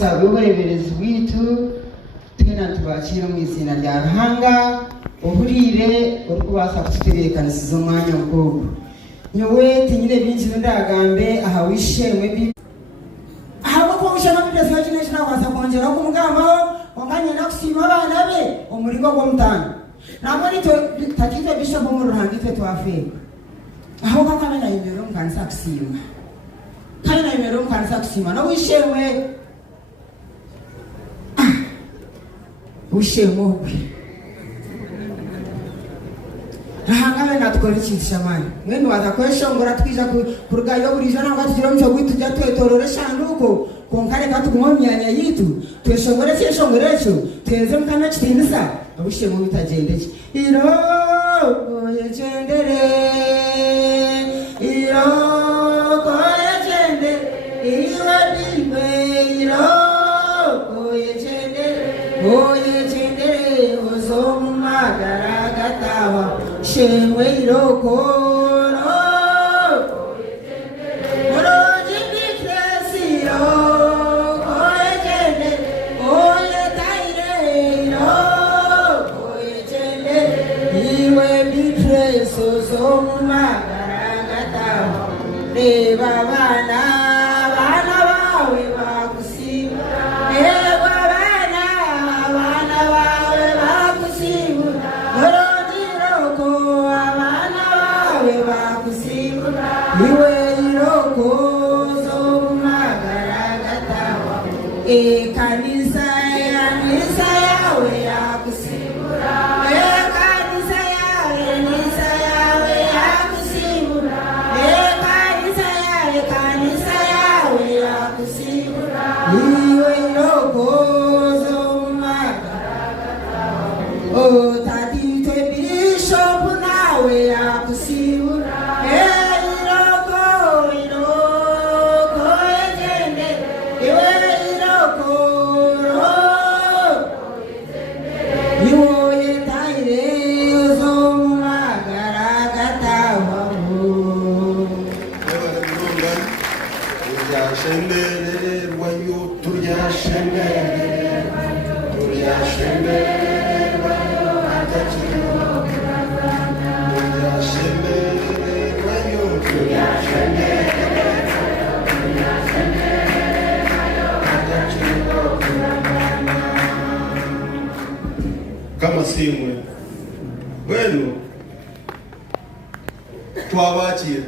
sabuberezi witu tena tubakira mu izina rya Ruhanga uhurire urukubasa kututerekanisiza umwanya mukuru nyowe tinyire binji ndagambe aha wishemwe bi ahabo ko ushaka bidasa cyane cyane wasa kongera ku mugamba onganye nakusima abana be umurigo go mutano nabo ni takite bishop mu Ruhanga twe twafika aho kakamena imero mkanisa kusima kana imero mkanisa kusima no wishemwe ushemo Ruhanga natukora ikintu shamani mwene watakweshongora twija kuruga yo buri jana ngatujira mu cyo gwitujya twetorore shanduko konkare katugumwa myanya yitu tweshongore cyeshongore cyo tweze mukana kitinisa ushemo bitagendeke iro yegendere iro yegendere iro bibe iro yegendere ozomumagaragatawa shemwe irokoro orojibikresiro oyegende oyetairero oyegende iwe bikreso ozomumagaragatawa reba bana bawe bagusiba kanisa yawe yakusimbura kanisa yawe yakusimbura kanisa yawe yakusimbura iwe irokozo magaragatawa tati twe bishop nawe yakusimbura kama simwe wenu twabakira